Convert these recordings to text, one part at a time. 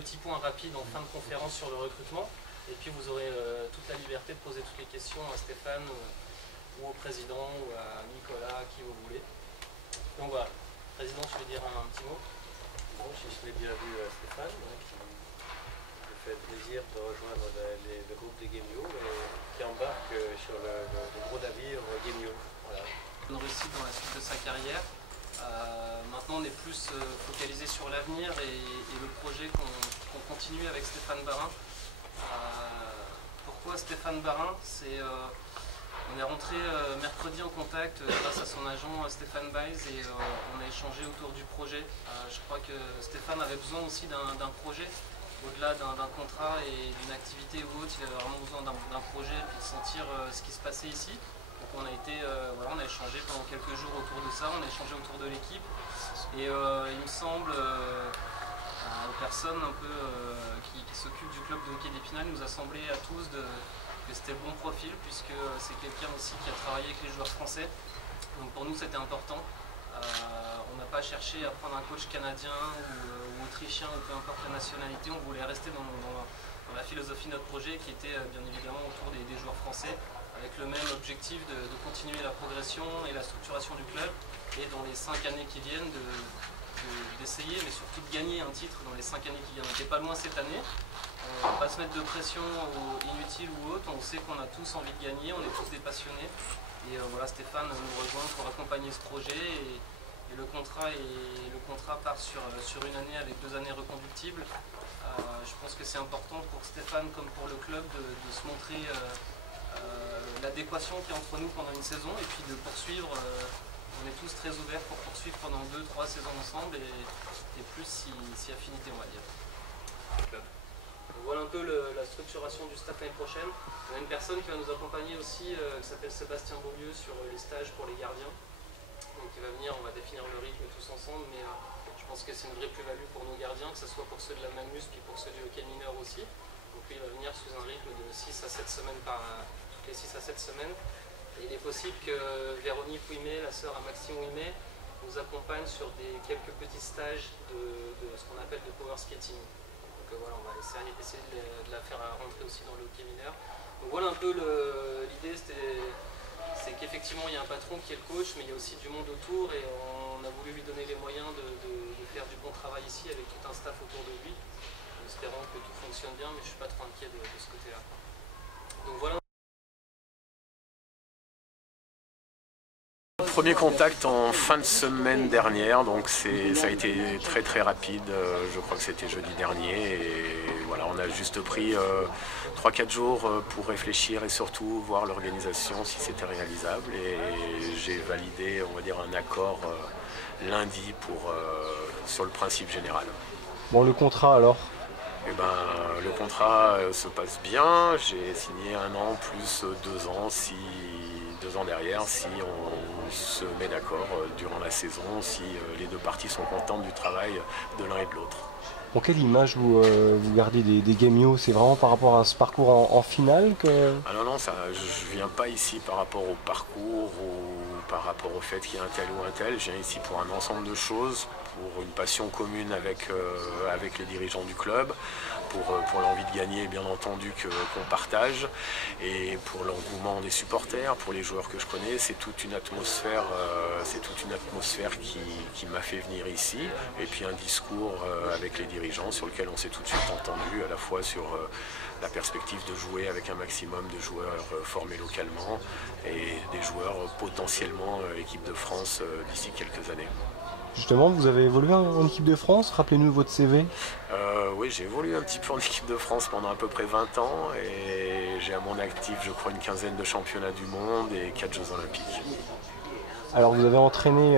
petit point rapide en fin de conférence sur le recrutement. Et puis vous aurez toute la liberté de poser toutes les questions à Stéphane ou au président ou à Nicolas, à qui vous voulez. Donc voilà, président, tu veux dire un petit mot? Bon, si je l'ai bien vu Stéphane, qui me fait plaisir de rejoindre le groupe des Guémio et qui embarque sur le gros navire Guémio. Voilà. Une réussite dans la suite de sa carrière. Maintenant on est plus focalisé sur l'avenir et le projet qu'on continue avec Stéphane Barin. Pourquoi Stéphane Barin? On est rentré mercredi en contact grâce à son agent Stéphane Baez et on a échangé autour du projet. Je crois que Stéphane avait besoin aussi d'un projet, au-delà d'un contrat et d'une activité ou autre. Il avait vraiment besoin d'un projet et de sentir ce qui se passait ici. Donc on a échangé pendant quelques jours autour de ça, on a échangé autour de l'équipe et il me semble, aux personnes un peu qui s'occupent du club de hockey d'Épinal, il nous a semblé à tous que c'était le bon profil puisque c'est quelqu'un aussi qui a travaillé avec les joueurs français. Donc pour nous c'était important. On n'a pas cherché à prendre un coach canadien ou autrichien ou peu importe la nationalité, on voulait rester dans la philosophie de notre projet qui était bien évidemment autour des joueurs français, avec le même objectif de continuer la progression et la structuration du club et dans les 5 années qui viennent d'essayer mais surtout de gagner un titre dans les 5 années qui viennent. On n'était pas loin cette année, on ne va pas se mettre de pression inutile ou autre, on sait qu'on a tous envie de gagner, on est tous des passionnés et voilà, Stéphane nous rejoint pour accompagner ce projet et le contrat part sur une année avec 2 années reconductibles. Je pense que c'est important pour Stéphane comme pour le club de se montrer l'adéquation qui est entre nous pendant une saison et puis de poursuivre. On est tous très ouverts pour poursuivre pendant 2-3 saisons ensemble et plus si affinité on va dire. Donc voilà un peu la structuration du staff l'année prochaine. On a une personne qui va nous accompagner aussi qui s'appelle Sébastien Beaulieu sur les stages pour les gardiens. Donc il va venir, on va définir le rythme tous ensemble, mais je pense que c'est une vraie plus-value pour nos gardiens, que ce soit pour ceux de la Magnus puis pour ceux du hockey mineur aussi. Donc lui il va venir sous un rythme de 6 à 7 semaines toutes les 6 à 7 semaines. Et il est possible que Véronique Ouimet, la sœur à Maxime Ouimet, nous accompagne sur quelques petits stages de ce qu'on appelle de power skating. Donc voilà, on va essayer de la faire rentrer aussi dans le hockey mineur. Donc voilà un peu l'idée, c'est qu'effectivement il y a un patron qui est le coach, mais il y a aussi du monde autour et on a voulu lui donner les moyens de faire du bon travail ici avec tout un staff autour de lui, en espérant que tout fonctionne bien, mais je ne suis pas trop inquiet de ce côté-là. Donc voilà. Premier contact en fin de semaine dernière, donc ça a été très très rapide, je crois que c'était jeudi dernier et voilà, on a juste pris 3-4 jours pour réfléchir et surtout voir l'organisation si c'était réalisable et j'ai validé on va dire un accord lundi sur le principe général. Bon, le contrat alors? Eh ben, le contrat se passe bien, j'ai signé 1 an plus 2 ans, 2 ans derrière, si on se met d'accord durant la saison, si les 2 parties sont contentes du travail de l'un et de l'autre. Bon, quelle image vous gardez des Guémio? C'est vraiment par rapport à ce parcours en finale que... Ah non, je viens pas ici par rapport au parcours ou par rapport au fait qu'il y a un tel ou un tel, je viens ici pour un ensemble de choses, pour une passion commune avec les dirigeants du club, pour l'envie de gagner bien entendu qu'on partage, et pour l'engouement des supporters, pour les joueurs que je connais, c'est toute une atmosphère, qui m'a fait venir ici, et puis un discours avec les dirigeants sur lequel on s'est tout de suite entendu, à la fois sur la perspective de jouer avec un maximum de joueurs formés localement et des joueurs potentiellement équipe de France d'ici quelques années. Justement, vous avez évolué en équipe de France, rappelez-nous votre CV. Oui, j'ai évolué un petit peu en équipe de France pendant à peu près 20 ans et j'ai à mon actif, je crois, une quinzaine de championnats du monde et 4 Jeux Olympiques. Alors vous avez entraîné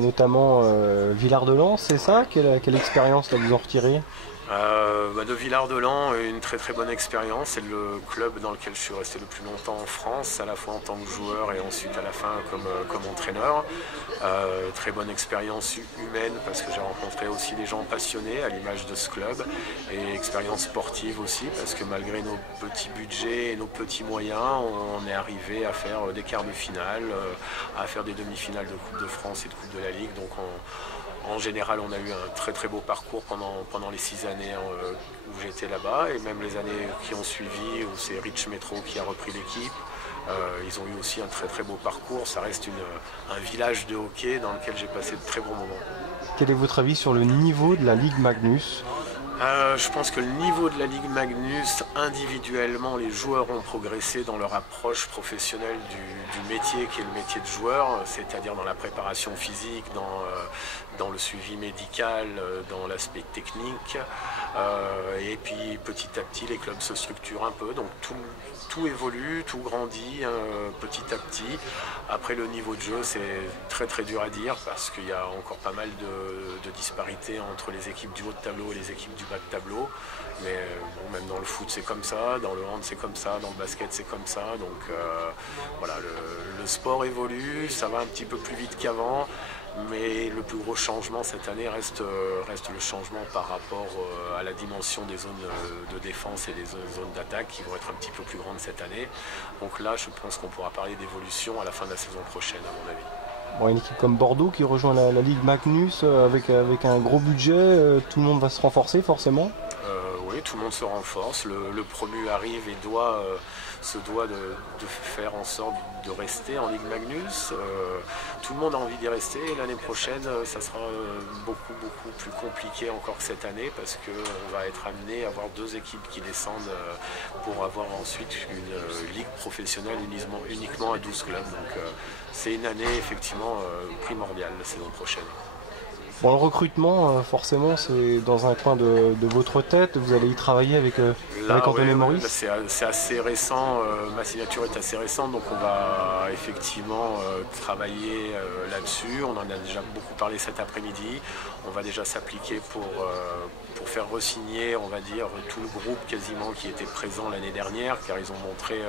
notamment Villard-de-Lans, c'est ça? Quelle expérience là, vous en retirez? De Villard-de-Lans, une très très bonne expérience. C'est le club dans lequel je suis resté le plus longtemps en France, à la fois en tant que joueur et ensuite à la fin comme entraîneur. Très bonne expérience humaine parce que j'ai rencontré aussi des gens passionnés à l'image de ce club, et expérience sportive aussi parce que malgré nos petits budgets et nos petits moyens, on est arrivé à faire des quarts de finale, à faire des demi-finales de Coupe de France et de Coupe de la Ligue. Donc En général, on a eu un très très beau parcours pendant les 6 années où j'étais là-bas, et même les années qui ont suivi, où c'est Rich Metro qui a repris l'équipe. Ils ont eu aussi un très très beau parcours. Ça reste un village de hockey dans lequel j'ai passé de très bons moments. Quel est votre avis sur le niveau de la Ligue Magnus ? Je pense que le niveau de la Ligue Magnus, individuellement, les joueurs ont progressé dans leur approche professionnelle du métier qui est le métier de joueur, c'est-à-dire dans la préparation physique, dans le suivi médical, dans l'aspect technique. Et puis petit à petit, les clubs se structurent un peu, donc tout évolue, tout grandit petit à petit. Après, le niveau de jeu, c'est très très dur à dire parce qu'il y a encore pas mal de disparités entre les équipes du haut de tableau et les équipes du bas de tableau. Mais bon, même dans le foot, c'est comme ça, dans le hand, c'est comme ça, dans le basket, c'est comme ça. Donc voilà, le sport évolue, ça va un petit peu plus vite qu'avant. Mais le plus gros changement cette année reste le changement par rapport à la dimension des zones de défense et des zones d'attaque qui vont être un petit peu plus grandes cette année. Donc là, je pense qu'on pourra parler d'évolution à la fin de la saison prochaine, à mon avis. Bon, une équipe comme Bordeaux qui rejoint la Ligue Magnus avec un gros budget, tout le monde va se renforcer forcément ? Oui, tout le monde se renforce. Le promu arrive et se doit de faire en sorte de rester en Ligue Magnus. Tout le monde a envie d'y rester. L'année prochaine, ça sera beaucoup plus compliqué encore que cette année parce qu'on va être amené à avoir 2 équipes qui descendent pour avoir ensuite une ligue professionnelle uniquement à 12 clubs. Donc c'est une année effectivement primordiale la saison prochaine. Bon, le recrutement, forcément, c'est dans un coin de votre tête. Vous allez y travailler avec Anthony Maurice. C'est assez récent. Ma signature est assez récente, donc on va effectivement travailler là-dessus. On en a déjà beaucoup parlé cet après-midi. On va déjà s'appliquer pour faire re-signer, on va dire, tout le groupe quasiment qui était présent l'année dernière, car ils ont montré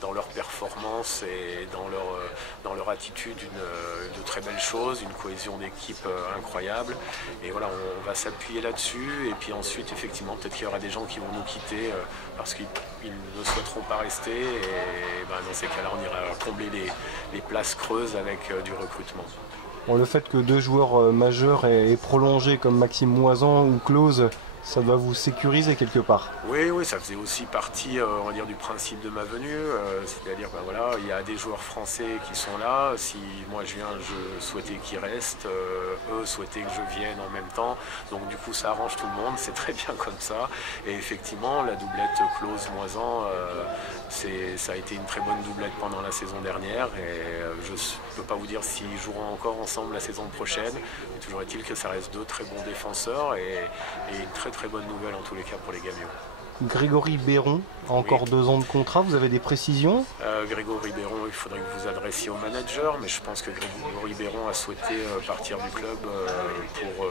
dans leur performance et dans leur attitude de très belles choses, une cohésion d'équipe incroyable. Et voilà, on va s'appuyer là-dessus. Et puis ensuite, effectivement, peut-être qu'il y aura des gens qui vont nous quitter parce qu'ils ne souhaiteront pas rester. Et dans ces cas-là, on ira combler les places creuses avec du recrutement. Bon, le fait que 2 joueurs majeurs aient prolongé comme Maxime Moisan ou Klose, ça doit vous sécuriser quelque part. Oui, ça faisait aussi partie, on va dire, du principe de ma venue. C'est-à-dire, voilà, il y a des joueurs français qui sont là. Si moi je viens, je souhaitais qu'ils restent. Eux souhaitaient que je vienne en même temps. Donc du coup, ça arrange tout le monde. C'est très bien comme ça. Et effectivement, la doublette Klose-Moisan, ça a été une très bonne doublette pendant la saison dernière. Et je ne peux pas vous dire s'ils joueront encore ensemble la saison prochaine. Mais toujours est-il que ça reste 2 très bons défenseurs et une très bonne nouvelle en tous les cas pour les Gamios. Grégory Béron a encore 2 ans de contrat, vous avez des précisions ? Grégory Béron, il faudrait que vous vous adressiez au manager, mais je pense que Grégory Béron a souhaité partir du club pour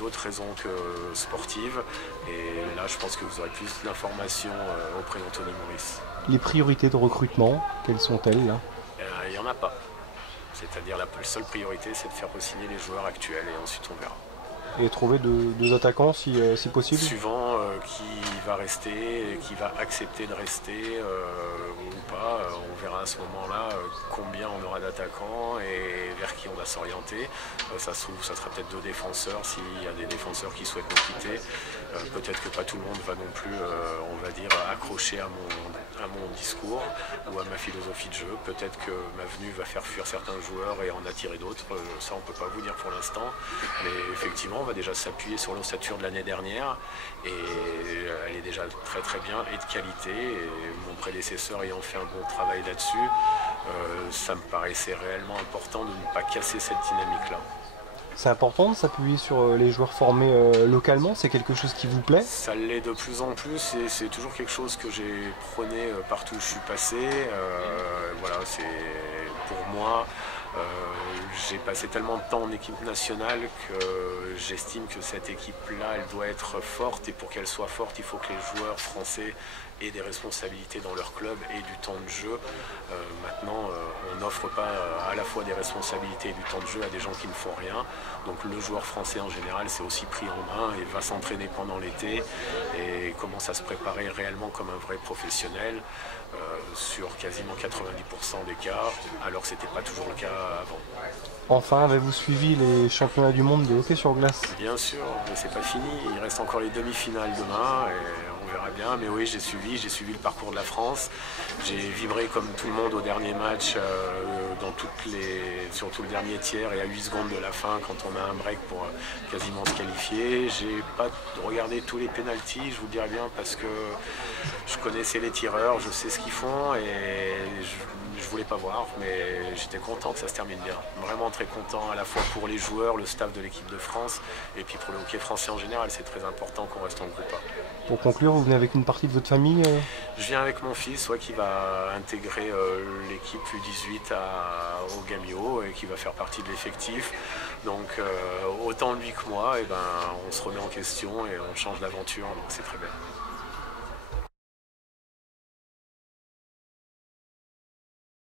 d'autres raisons que sportives. Et là, je pense que vous aurez plus d'informations auprès d'Anthony Maurice. Les priorités de recrutement, quelles sont-elles là ? Il n'y en a pas. C'est-à-dire la seule priorité, c'est de faire re-signer les joueurs actuels et ensuite on verra. Et trouver 2 attaquants si possible ? Suivant qui va rester, qui va accepter de rester ou pas. On verra à ce moment-là combien on aura d'attaquants et vers qui on va s'orienter. Ça se trouve, ça sera peut-être 2 défenseurs s'il y a des défenseurs qui souhaitent nous quitter. Peut-être que pas tout le monde va non plus, on va dire, accrocher à mon discours ou à ma philosophie de jeu. Peut-être que ma venue va faire fuir certains joueurs et en attirer d'autres. Ça, on ne peut pas vous dire pour l'instant. Mais effectivement, on va déjà s'appuyer sur l'ossature de l'année dernière et elle est déjà très bien et de qualité. Et mon prédécesseur ayant fait un bon travail là-dessus, ça me paraissait réellement important de ne pas casser cette dynamique-là. C'est important de s'appuyer sur les joueurs formés localement, c'est quelque chose qui vous plaît ? Ça l'est de plus en plus et c'est toujours quelque chose que j'ai prôné partout où je suis passé. Voilà, c'est pour moi. J'ai passé tellement de temps en équipe nationale que j'estime que cette équipe-là, elle doit être forte et pour qu'elle soit forte, il faut que les joueurs français aient des responsabilités dans leur club et du temps de jeu. Maintenant, on n'offre pas à la fois des responsabilités et du temps de jeu à des gens qui ne font rien. Donc le joueur français en général s'est aussi pris en main et va s'entraîner pendant l'été et commence à se préparer réellement comme un vrai professionnel sur quasiment 90% des cas, alors que ce n'était pas toujours le cas avant. Enfin, avez-vous suivi les championnats du monde de hockey sur glace? Bien sûr, mais c'est pas fini. Il reste encore les demi-finales demain et on verra bien. Mais oui, j'ai suivi le parcours de la France. J'ai vibré comme tout le monde au dernier match, surtout le dernier tiers et à 8 secondes de la fin quand on a un break pour quasiment se qualifier. J'ai pas regardé tous les pénaltys, je vous le dirais bien, parce que je connaissais les tireurs, je sais ce qu'ils font et je voulais pas voir, mais j'étais content que ça se termine bien. Vraiment très content, à la fois pour les joueurs, le staff de l'équipe de France, et puis pour le hockey français en général, c'est très important qu'on reste en groupe A. Pour conclure, vous venez avec une partie de votre famille? Je viens avec mon fils, qui va intégrer l'équipe U18 au Gamio et qui va faire partie de l'effectif. Donc autant lui que moi, on se remet en question et on change d'aventure, donc c'est très bien.